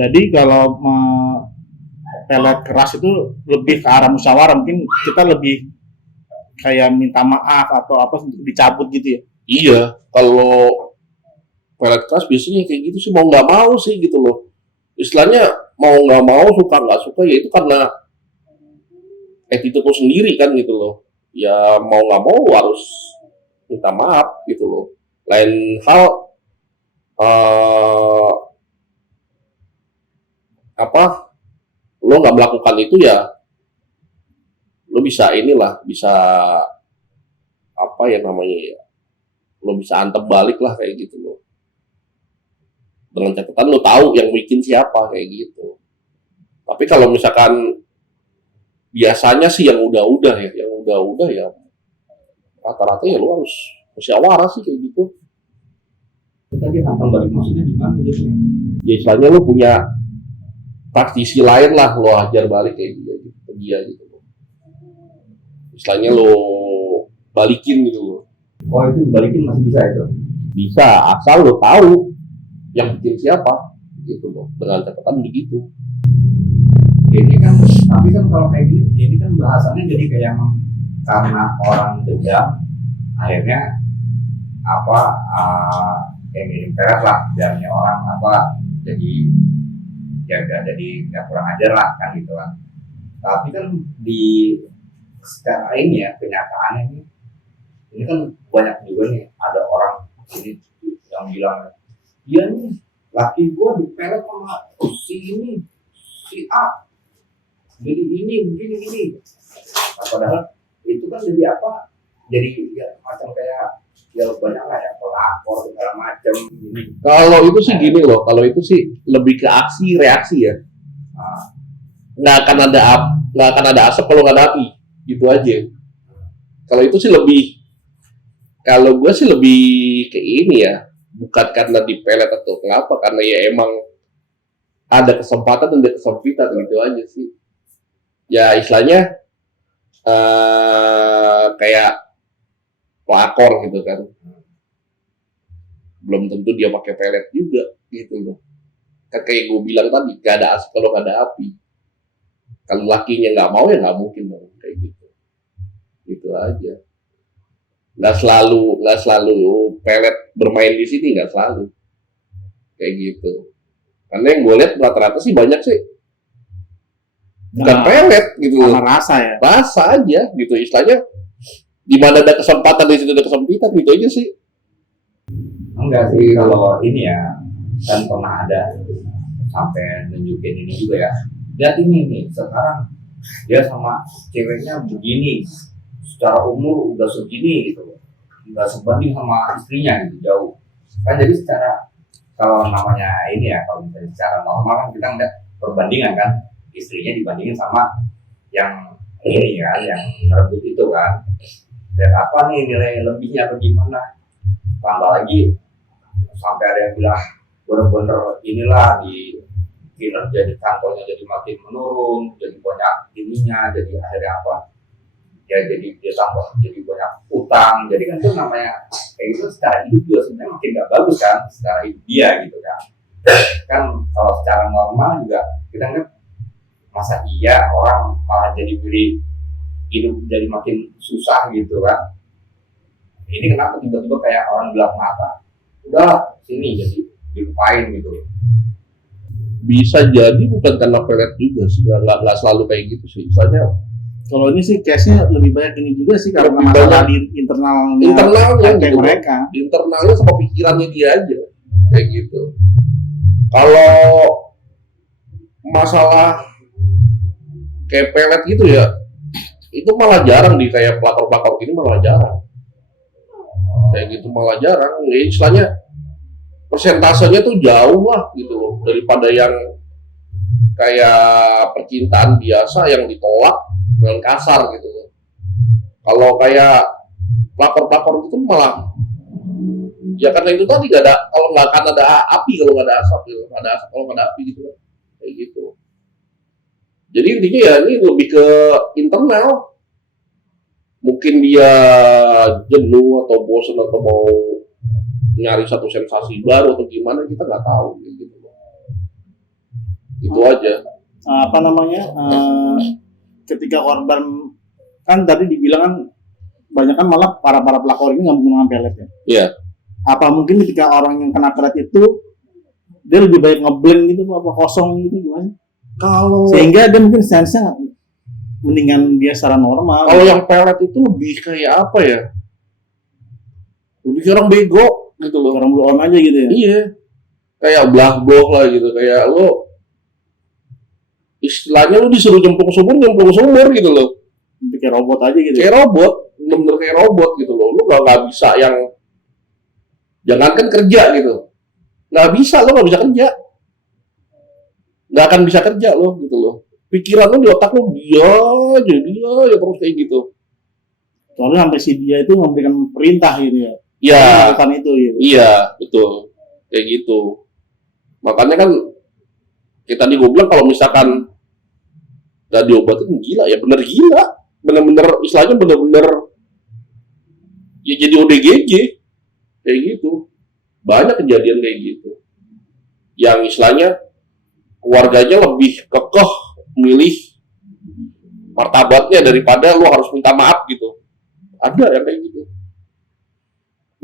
Jadi kalau pelet keras itu lebih ke arah musyawarah, mungkin kita lebih kayak minta maaf atau apa untuk dicabut gitu ya. Iya, kalau pelet keras biasanya kayak gitu sih, mau nggak mau sih gitu loh. Istilahnya mau nggak mau, suka nggak suka, ya itu karena attitude lo sendiri kan gitu loh. Ya mau nggak mau harus minta maaf gitu loh. Lain hal eh, apa, lo nggak melakukan itu ya lo bisa inilah, bisa apa ya namanya ya, lo bisa antem balik lah kayak gitu loh. Dengan catatan lo tahu yang bikin siapa kayak gitu. Tapi kalau misalkan biasanya sih yang udah-udah ya, yang udah-udah ya rata-rata ya lo harus musyawarah sih kayak gitu. Tadi antem balik maksudnya di mana gitu? Ya istilahnya lo punya praktisi lain lah, lo ajar balik kayak dia gitu, ke dia gitu loh. Istilahnya lo balikin gitu loh. Oh itu balikin masih bisa itu? Bisa, asal lo tahu yang bikin siapa gitu loh, dengan catatan begitu. Ini kan, tapi kan kalau kayak gini, ini kan bahasannya jadi kayak karena orang dendam, akhirnya apa kayak miring pelet lah, biarnya orang apa jadi nggak kurang ajar lah kan gitu kan. Tapi kan di secara ini ya kenyataannya ini kan banyak juga nih ada orang ini yang bilang dia nih laki gua dipelet sama si A jadi ini begini. Nah, padahal itu kan jadi apa? Jadi ya macam kayak ya banyak lah ya pelakor segala macam. Kalau itu sih gini loh, kalau itu sih lebih ke aksi reaksi ya. Nah, Nggak akan ada asap kalau nggak ada api, gitu aja. Kalau itu sih lebih, kalau gue sih lebih ke ini ya, bukan karena dipelet atau kenapa, karena ya emang ada kesempatan dan ada kesempitan gitu aja sih. Ya istilahnya kayak pelakor gitu kan, belum tentu dia pakai pelet juga gitu loh. Kan kayak gue bilang tadi, gak ada asap kalau gak ada api. Kalau lakinya nggak mau ya nggak mungkin dong kayak gitu. Gitu aja. Nggak selalu pelet bermain di sini, nggak selalu kayak gitu. Karena yang gue lihat rata-rata sih banyak sih bukan pelet gitu. Sama rasa ya. Rasa aja gitu istilahnya. Di mana ada kesempatan di situ ada kesempitan gitu aja sih. enggak sih kalau ini ya kan pernah ada sampai nunjukin ini juga ya. Lihat ini nih sekarang dia sama ceweknya begini, secara umur udah segini gitu, nggak sebanding sama istrinya gitu jauh. Kan jadi secara kalau namanya ini ya kalau misalnya secara normal kan kita ngeliat perbandingan kan istrinya dibandingin sama yang ini kan yang merebut itu kan. Dan apa nih nilai lebihnya atau gimana? Tambah lagi sampai ada yang bilang bener-bener inilah di kinerja di kantornya jadi makin menurun, jadi banyak ininya, jadi akhirnya apa? Ya jadi dia tambah jadi banyak utang, jadi kan itu namanya kayak gitu secara hidup juga sebenarnya makin nggak bagus kan secara hidup dia gitu kan. Kan kalau secara normal juga kita nggak masa iya orang malah jadi beli hidup jadi makin susah gitu kan. Ini kenapa tiba-tiba kayak orang gelap mata? Udah sini jadi dilupain gitu. Bisa jadi bukan karena pelet juga sih, nggak selalu kayak gitu sih. Misalnya Kalau ini sih case-nya lebih banyak ini juga sih karena Lebih masalah banyak di internalnya internalnya kayak gitu, mereka. di internalnya sama pikirannya dia aja kayak gitu. Kalau masalah kayak pelet gitu ya, itu malah jarang di kayak pelakor-pelakor gini, malah jarang kayak gitu, malah jarang. Ya, istilahnya persentasenya tuh jauh lah gitu loh daripada yang kayak percintaan biasa yang ditolak dengan kasar gitu loh. Kalau kayak pelakor-pelakor itu malah ya karena itu tadi nggak ada, kalau nggak akan ada api kalau nggak ada asap gitu, nggak ada asap kalau nggak ada api gitu kan, kayak gitu. Jadi intinya ya ini lebih ke internal, mungkin dia jenuh atau bosan atau mau nyari satu sensasi baru atau gimana, kita nggak tahu gitu. Itu aja. Apa namanya? Ketika korban kan tadi dibilang kan banyak kan malah para pelakor ini nggak menggunakan pelet ya. Iya. Apa mungkin ketika orang yang kena pelet itu dia lebih baik ngeblend gitu apa kosong gitu gimana? Kalau Sehingga dia mungkin sense-nya mendingan dia secara normal. kalau yang pelet itu lebih kayak apa ya? Lebih kayak orang bego gitu loh. orang blow on aja gitu ya. Iya. Kayak blak-blok lah gitu. Kayak lo istilahnya lo disuruh nyemplung sumur gitu loh. Kayak robot aja gitu. Kayak robot, bener-bener kayak robot gitu loh. Lo nggak bisa yang jangankan kerja gitu. Nggak bisa, lo nggak bisa kerja. Nggak akan bisa kerja lo gitu loh. Pikiran lo di otak lo dia ya terus kayak gitu. Soalnya sampai si dia itu memberikan perintah gitu ya. Iya, Melakukan itu gitu. iya betul. Kayak gitu. Makanya kan kita tadi gue bilang kalau misalkan nggak diobatin gila ya bener gila. Bener-bener istilahnya bener-bener ya jadi ODGJ kayak gitu. Banyak kejadian kayak gitu. Yang istilahnya keluarganya lebih kekeh milih martabatnya daripada lu harus minta maaf gitu. Ada yang kayak gitu.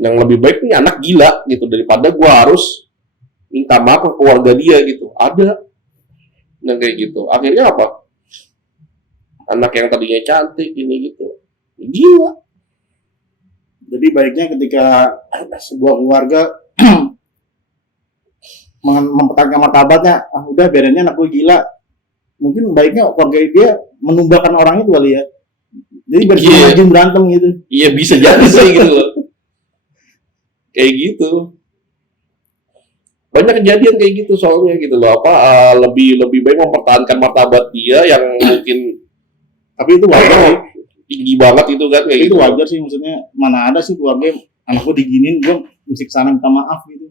Yang lebih baik nih anak gila gitu daripada gua harus minta maaf ke keluarga dia gitu. Ada yang kayak gitu. Akhirnya apa? Anak yang tadinya cantik ini gitu. Gila. Jadi baiknya ketika sebuah keluarga mempertahankan martabatnya, udah biarinnya anak gue gila. Mungkin baiknya keluarga dia menumbalkan orang itu kali ya. Jadi biar dia maju berantem gitu. Iya bisa jadi sih gitu loh. Kayak gitu. Banyak kejadian kayak gitu soalnya gitu loh. Lebih baik mempertahankan martabat dia yang mungkin Tapi itu wajar sih. tinggi banget itu kan kayak Itu gitu. wajar sih, maksudnya mana ada sih keluarga anak gue diginin gue mesti kesana minta maaf gitu.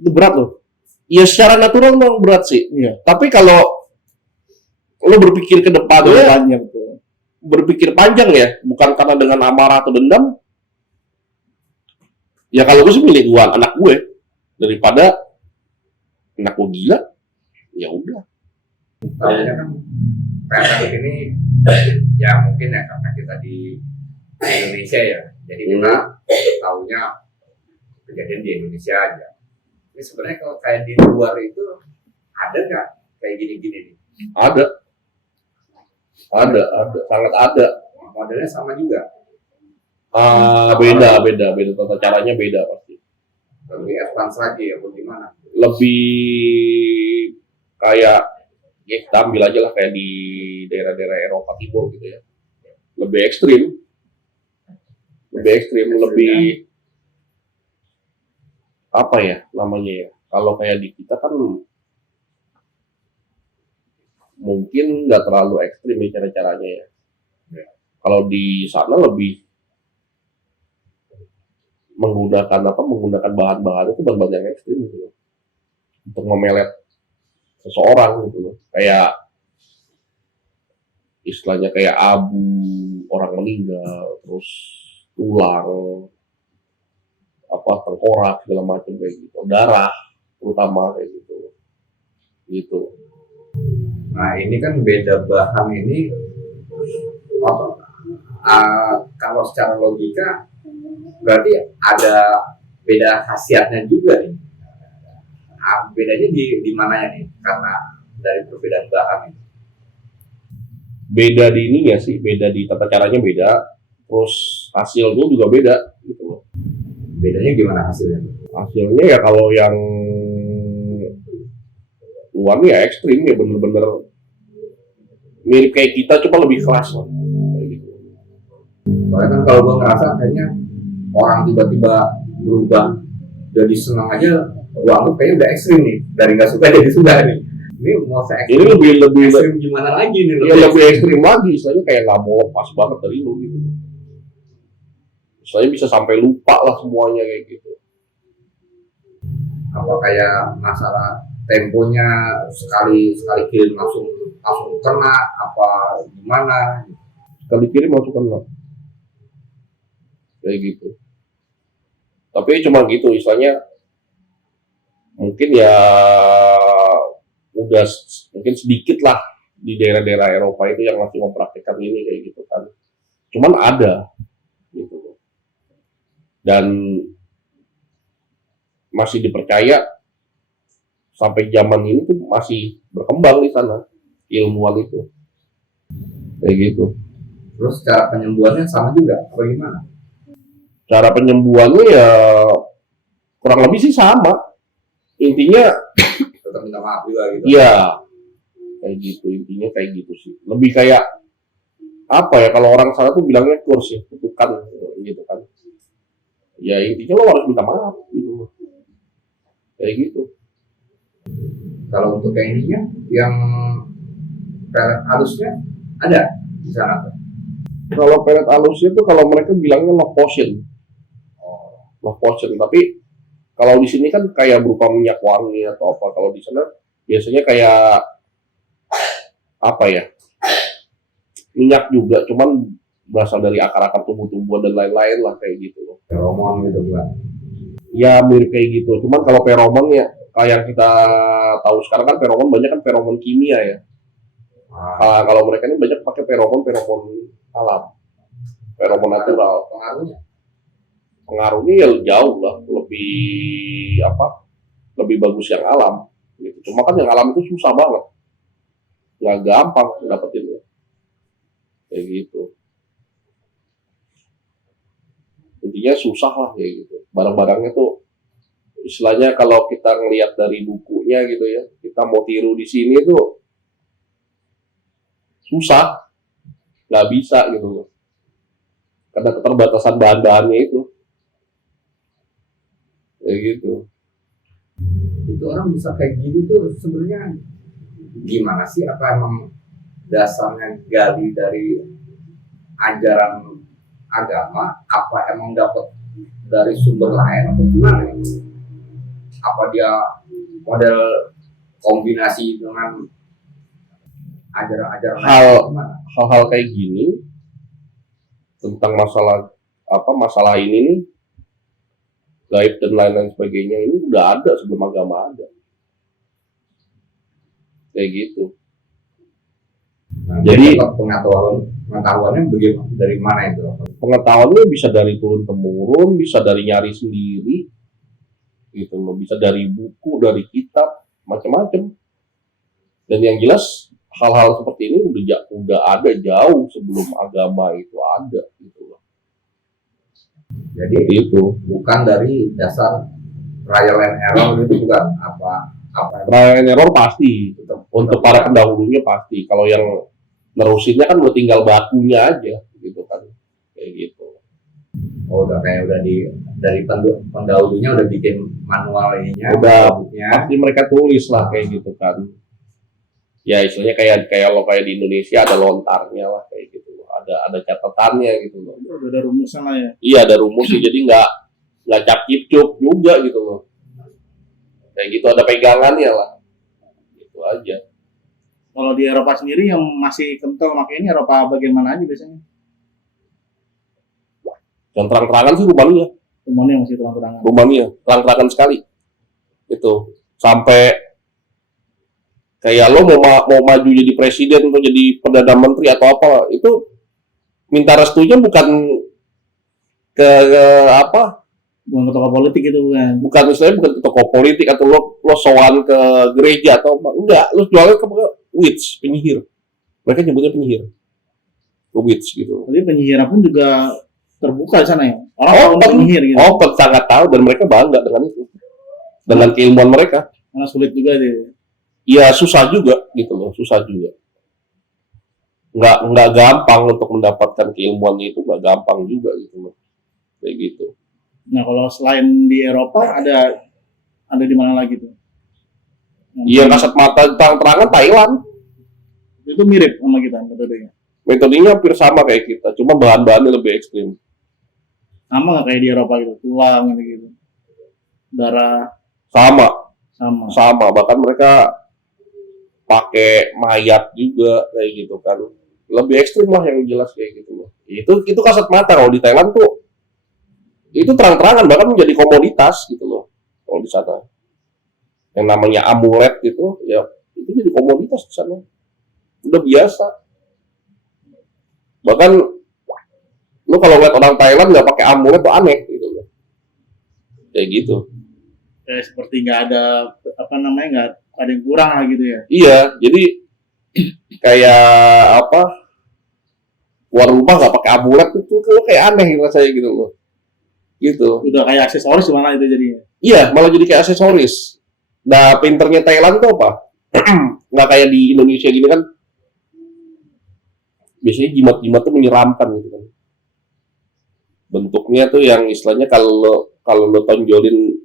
Itu berat loh. Ya secara natural memang berat sih. Iya. Tapi kalau lo berpikir ke depannya, Banyak betul. berpikir panjang ya, bukan karena dengan amarah atau dendam. Ya kalau gue sih milih gua anak gue daripada anak gue gila. Ya udah. Tahunya kan PLN ini ya mungkin ya karena kita di Indonesia ya, jadi kita tahunya kejadian di Indonesia aja. Ini sebenarnya kalau kayak di luar itu ada nggak kayak gini-gini nih? Ada, sangat ada. Modelnya sama juga, Beda. Tata caranya beda pasti. lebih advance lagi ya, bagaimana? Lebih kayak ya kita ambil aja lah kayak di daerah-daerah Eropa Timur gitu ya. Lebih ekstrim, lebih apa ya namanya ya? Kalau kayak di kita kan mungkin nggak terlalu ekstrim ya cara-caranya ya. Kalau di sana lebih menggunakan bahan-bahan itu bahan-bahan yang ekstrim gitu loh. Untuk memelet seseorang gitu loh. Kayak istilahnya kayak abu orang meninggal, terus tulang, tengkorak segala macam kayak gitu, darah terutama kayak gitu. Nah ini kan beda bahan ini, kalau secara logika berarti ada beda khasiatnya juga nih. Bedanya di mananya nih? Karena dari perbedaan bahan ini. Beda di ininya sih, beda di tata caranya beda, terus hasilnya juga beda gitu loh. Bedanya gimana hasilnya? Hasilnya ya kalau yang luarnya ya ekstrim ya bener-bener mirip kayak kita cuma lebih keras lah. Kayak gitu. Soalnya kan kalau gue ngerasa kayaknya orang tiba-tiba berubah jadi senang aja, gue anggap kayaknya udah ekstrim nih, dari nggak suka jadi suka nih. Ini mau se Ini lebih ekstrim gimana lagi nih? ya lebih ekstrim lagi, istilahnya kayak nggak mau lepas banget dari lu gitu. Istilahnya bisa sampai lupa lah semuanya kayak gitu. Apa kayak masalah temponya sekali kirim langsung kena apa gimana? Sekali kirim masukkan lah. Kayak gitu. Tapi cuma gitu, istilahnya mungkin ya udah mungkin sedikit lah di daerah-daerah Eropa itu yang masih mempraktikkan ini kayak gitu kan. Cuman ada gitu. Dan masih dipercaya sampai zaman ini tuh masih berkembang di sana ilmuwan itu kayak gitu. Terus cara penyembuhannya sama juga apa gimana? Cara penyembuhannya ya kurang lebih sih sama, intinya Tetap minta maaf juga gitu. ya kayak gitu, intinya kayak gitu sih, lebih kayak apa ya, kalau orang sana tuh bilangnya kurs ya, kutukan gitu kan, ya intinya lo harus minta maaf gitu kayak gitu. Kalau untuk kayak ininya yang pelet halusnya ada di sana tuh. Kalau pelet halus itu kalau mereka bilangnya love potion, tapi kalau di sini kan kayak berupa minyak wangi atau apa, kalau di sana biasanya kayak apa ya, minyak juga, cuman berasal dari akar-akar tumbuh-tumbuhan dan lain-lain lah kayak gitu loh. Feromon gitu kan. Ya mirip kayak gitu, cuman kalau feromon ya kayak yang kita tahu sekarang kan feromon banyak kan feromon kimia ya. Kalau mereka ini banyak pakai feromon alam, feromon natural. Pengaruhnya ya jauh lah, lebih bagus yang alam gitu. Cuma kan yang alam itu susah banget, nggak gampang dapetinnya kayak gitu. Intinya susah lah kayak gitu. Barang-barangnya tuh istilahnya kalau kita ngelihat dari bukunya gitu ya, kita mau tiru di sini tuh susah, nggak bisa gitu loh, karena keterbatasan bahan-bahannya itu kayak gitu. Itu orang bisa kayak gitu tuh sebenarnya gimana sih? Apa emang dasarnya gali dari ajaran agama? Apa emang dapat dari sumber lain atau gimana? Apa dia model kombinasi dengan ajaran-ajaran lain? Gimana? Hal-hal kayak gini tentang masalah ini nih, gaib dan lain-lain sebagainya, ini udah ada sebelum agama ada kayak gitu. Nah, Jadi pengetahuannya bagaimana, dari mana itu? pengetahuannya bisa dari turun temurun, bisa dari nyari sendiri gitu loh, bisa dari buku, dari kitab, macam-macam. Dan yang jelas hal-hal seperti ini udah ada jauh sebelum agama itu ada gitu loh. Jadi Itu bukan dari dasar trial and error itu, bukan apa trial and error pasti untuk para pendahulunya pasti. Kalau yang nerusinnya kan udah tinggal batunya aja gitu kan kayak gitu. udah dari pendahulunya udah bikin manual ininya, Udah bukunya. pasti mereka tulis lah kayak gitu kan. Ya istilahnya kayak di Indonesia ada lontarnya lah kayak gitu. Ada catatannya gitu loh. Udah ada rumusnya lah ya. Iya ada rumus sih, jadi nggak cap-cip-cup juga gitu loh. Kayak gitu ada pegangannya lah. Gitu aja. Kalau di Eropa sendiri yang masih kental pakai ini Eropa bagian mana aja biasanya? Yang terang-terangan sih Rumania. Semuanya masih terang-terangan. Rumania terang-terangan sekali. Itu sampai kayak lo mau maju jadi presiden atau jadi perdana menteri atau apa, itu minta restunya bukan ke apa? Bukan ke tokoh politik itu bukan. Istilahnya bukan ke tokoh politik atau lo sowan ke gereja atau apa. Enggak, lo jualnya ke witch, penyihir. Mereka nyebutnya penyihir. Ke witch gitu. Jadi penyihir pun juga terbuka di sana ya. Orang tahu penyihir gitu. Sangat tahu, dan mereka bangga dengan itu. Dengan keilmuan mereka. Karena sulit juga dia. Iya, susah juga gitu loh, susah juga. Nggak gampang untuk mendapatkan keilmuan itu, nggak gampang juga gitu loh. Kayak gitu. Nah, kalau selain di Eropa ada di mana lagi tuh? Iya, kasat mata terang-terangan Thailand. Itu mirip sama kita metodenya. Metodenya hampir sama kayak kita, cuma bahan-bahannya lebih ekstrim. Sama nggak kayak di Eropa gitu, tulang gitu, darah Sama. Bahkan mereka pakai mayat juga kayak gitu kan. Lebih ekstrim lah yang jelas kayak gitu loh. Itu kasat mata. Kalau di Thailand tuh itu terang-terangan, bahkan menjadi komoditas gitu loh. Kalau di sana yang namanya amulet gitu ya, Itu jadi komoditas di sana. Udah biasa. Bahkan lu kalau lihat orang Thailand nggak pakai amulet tuh aneh gitu loh. Kayak gitu. Seperti nggak ada apa namanya, nggak ada yang kurang lah gitu ya. Iya, jadi kayak apa? Keluar rumah nggak pakai amulet itu kayak aneh rasanya gitu loh. Gitu. Udah kayak aksesoris mana itu jadinya. Iya, malah jadi kayak aksesoris. Nah, pinternya Thailand tuh apa? Nggak kayak di Indonesia gini kan. Biasanya jimat-jimat tuh menyeramkan gitu kan. Bentuknya tuh yang istilahnya kalau lo tonjolin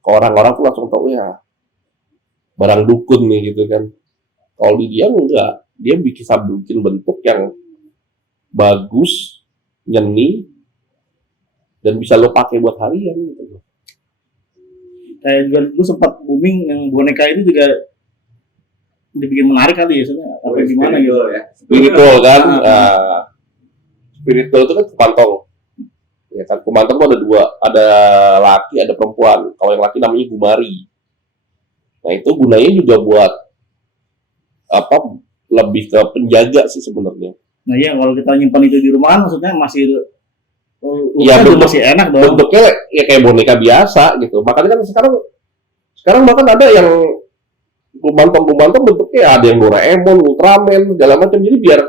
ke orang-orang tuh langsung tahu ya barang dukun nih gitu kan. Kalau di dia enggak, dia bikin bentuk yang bagus, nyeni, dan bisa lo pakai buat harian gitu. Kayak juga dulu sempat booming yang boneka itu juga dibikin menarik kali ya, soalnya apa gimana gitu ya. Spiritual kan, spiritual itu kan kumantong. Ya kan, kumantong tuh ada dua, ada laki, ada perempuan. Kalau yang laki namanya gumari. Nah itu gunanya juga buat apa? Lebih ke penjaga sih sebenarnya. Nah iya, kalau kita nyimpan itu di rumah kan maksudnya masih Ya, masih enak dong. Bentuknya ya kayak boneka biasa gitu. Makanya kan sekarang bahkan ada yang kumantong bentuknya ada yang Doraemon, Ultraman, segala macam. Jadi biar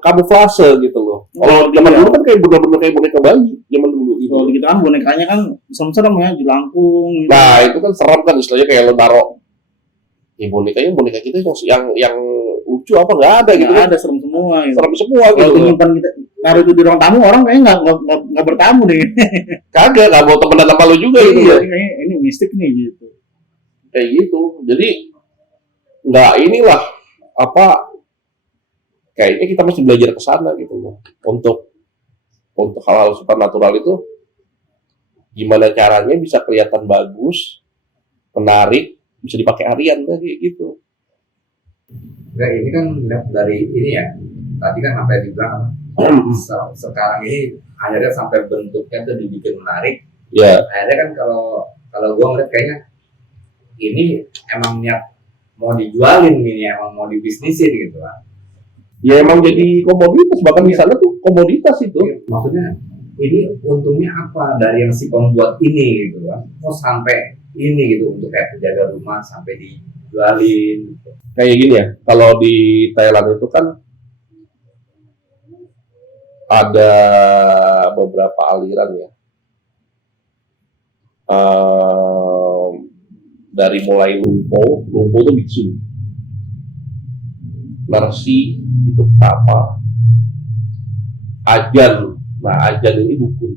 kamuflase gitu loh. Kalau zaman dulu kan kayak bener-bener kayak boneka bayi zaman dulu gitu. Kalau kita kan bonekanya kan serem-serem ya, jelangkung gitu. Nah itu kan serem kan istilahnya kayak lo taruh ya boneka kita yang lucu apa nggak ada gitu Nggak kan. ada, serem semua gitu. Serem semua Kalau gitu. nyimpan kita taruh itu di ruang tamu, orang kayaknya nggak bertamu deh. Kagak nggak mau temenan sama lo juga gitu. Iya, Loh. kayaknya ini mistik nih gitu. Kayak gitu. Jadi nggak inilah apa kayaknya kita mesti belajar ke sana gitu loh. Untuk hal-hal supernatural itu gimana caranya bisa kelihatan bagus, menarik, bisa dipakai harian kayak gitu. Nah, ini kan lihat dari ini ya. Tadi kan sampai dibilang sekarang ini akhirnya sampai bentuknya tuh dibikin menarik. Ya. Akhirnya kan kalau gue ngeliat kayaknya ini emang niat mau dijualin gini, emang mau dibisnisin gitu kan. Ya emang jadi komoditas, bahkan di sana tuh komoditas itu. Maksudnya ini untungnya apa dari yang si pembuat ini gitu kan? Mau sampai ini gitu untuk kayak penjaga rumah sampai dijualin. Kayak gini ya, kalau di Thailand itu kan ada beberapa aliran ya. Dari mulai Lumpo tuh biksu, Narsi itu apa? Ajan, nah Ajan ini dukun.